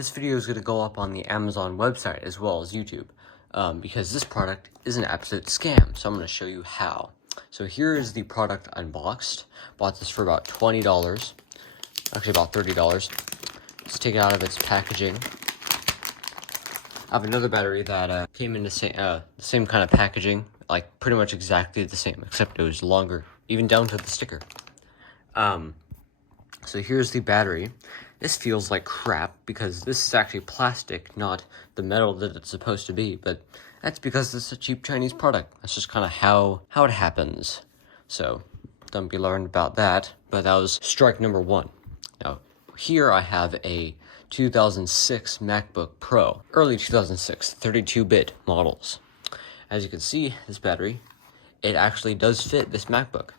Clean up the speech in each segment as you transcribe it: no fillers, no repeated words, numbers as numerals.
This video is going to go up on the Amazon website as well as YouTube, because this product is an absolute scam. So I'm going to show you how. So here is the product unboxed. Bought this for about $20, actually about $30. Let's take it out of its packaging. I have another battery that came in the same kind of packaging, like pretty much exactly the same, except it was longer, even down to the sticker. So here's the battery. This feels like crap because this is actually plastic, not the metal that it's supposed to be, but that's because it's a cheap Chinese product. That's just kind of how it happens. So don't be alarmed about that, but that was strike number one. Now, here I have a 2006 MacBook Pro, early 2006, 32-bit models. As you can see, this battery, it actually does fit this MacBook.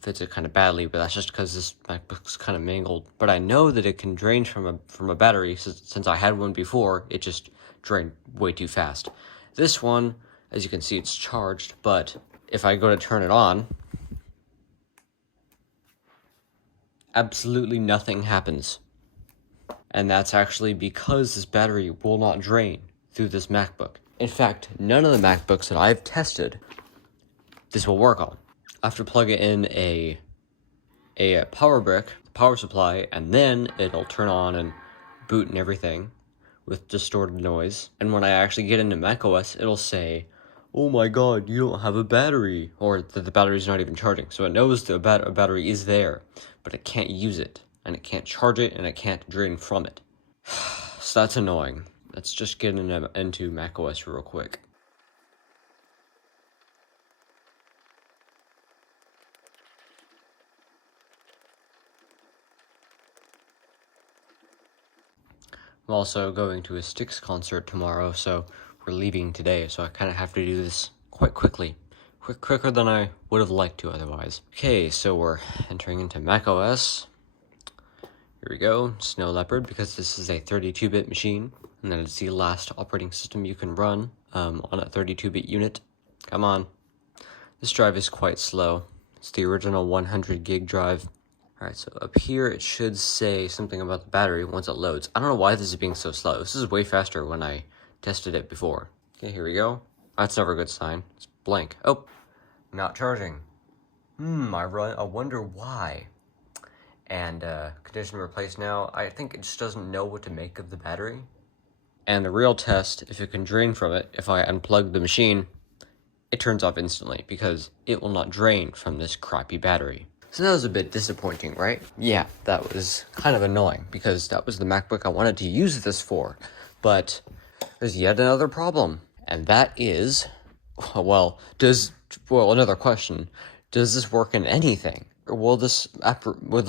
Fits it kind of badly, but that's just because this MacBook's kind of mangled. But I know that it can drain from a battery, since I had one before, it just drained way too fast. This one, as you can see, it's charged, but if I go to turn it on, absolutely nothing happens. And that's actually because this battery will not drain through this MacBook. In fact, none of the MacBooks that I've tested, this will work on. I have to plug it in a power brick, power supply, and then it'll turn on and boot and everything with distorted noise. And when I actually get into macOS, it'll say, "Oh my god, you don't have a battery," or that the battery's not even charging. So it knows the battery is there, but it can't use it, and it can't charge it, and it can't drain from it. So that's annoying. Let's just get into macOS real quick. I'm also going to a Styx concert tomorrow, so we're leaving today, so I kind of have to do this quite quickly. Quicker than I would have liked to otherwise. Okay, so we're entering into macOS. Here we go, Snow Leopard, because this is a 32-bit machine, and that is the last operating system you can run on a 32-bit unit. Come on. This drive is quite slow. It's the original 100 gig drive. Alright, so up here it should say something about the battery once it loads. I don't know why this is being so slow. This is way faster when I tested it before. Okay, here we go. That's never a good sign. It's blank. Oh, not charging. I wonder why. And condition replaced now. I think it just doesn't know what to make of the battery. And the real test, if it can drain from it, if I unplug the machine, it turns off instantly because it will not drain from this crappy battery. So that was a bit disappointing, right? Yeah, that was kind of annoying because that was the MacBook I wanted to use this for. But there's yet another problem, and that is, another question. Does this work in anything? Or will this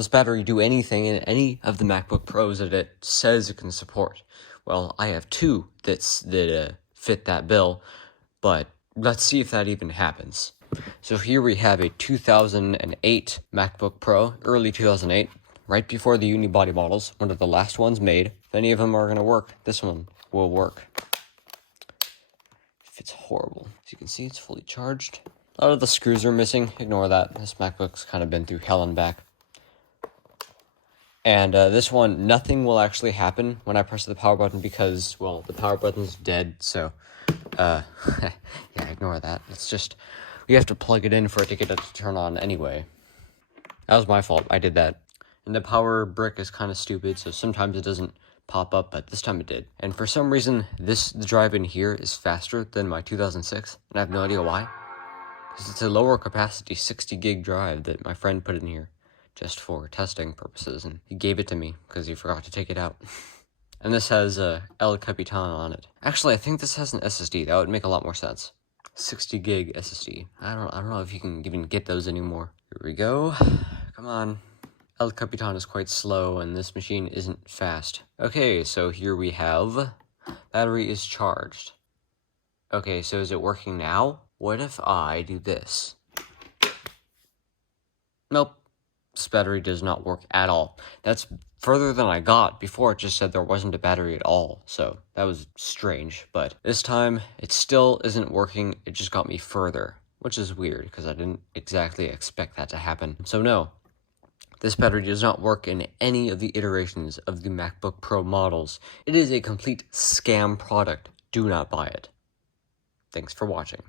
battery do anything in any of the MacBook Pros that it says it can support? Well, I have two that fit that bill, but let's see if that even happens. So here we have a 2008 MacBook Pro, early 2008, right before the unibody models, one of the last ones made. If any of them are going to work, this one will work. It's horrible. As you can see, it's fully charged. A lot of the screws are missing. Ignore that. This MacBook's kind of been through hell and back. And this one, nothing will actually happen when I press the power button because, well, the power button's dead, so, yeah, ignore that. It's just, we have to plug it in for it to get it to turn on anyway. That was my fault. I did that. And the power brick is kind of stupid, so sometimes it doesn't pop up, but this time it did. And for some reason, the drive in here is faster than my 2006, and I have no idea why. Because it's a lower capacity 60 gig drive that my friend put in here just for testing purposes, and he gave it to me because he forgot to take it out. And this has El Capitan on it. Actually, I think this has an SSD. That would make a lot more sense. 60 gig SSD. I don't know if you can even get those anymore. Here we go. Come on. El Capitan is quite slow, and this machine isn't fast. Okay, so here we have battery is charged. Okay, so is it working now? What if I do this? Nope. This battery does not work at all. That's further than I got. Before it just said there wasn't a battery at all, so that was strange. But this time, it still isn't working. It just got me further, which is weird because I didn't exactly expect that to happen. So no, This battery does not work in any of the iterations of the MacBook Pro models. It is a complete scam product. Do not buy it. Thanks for watching.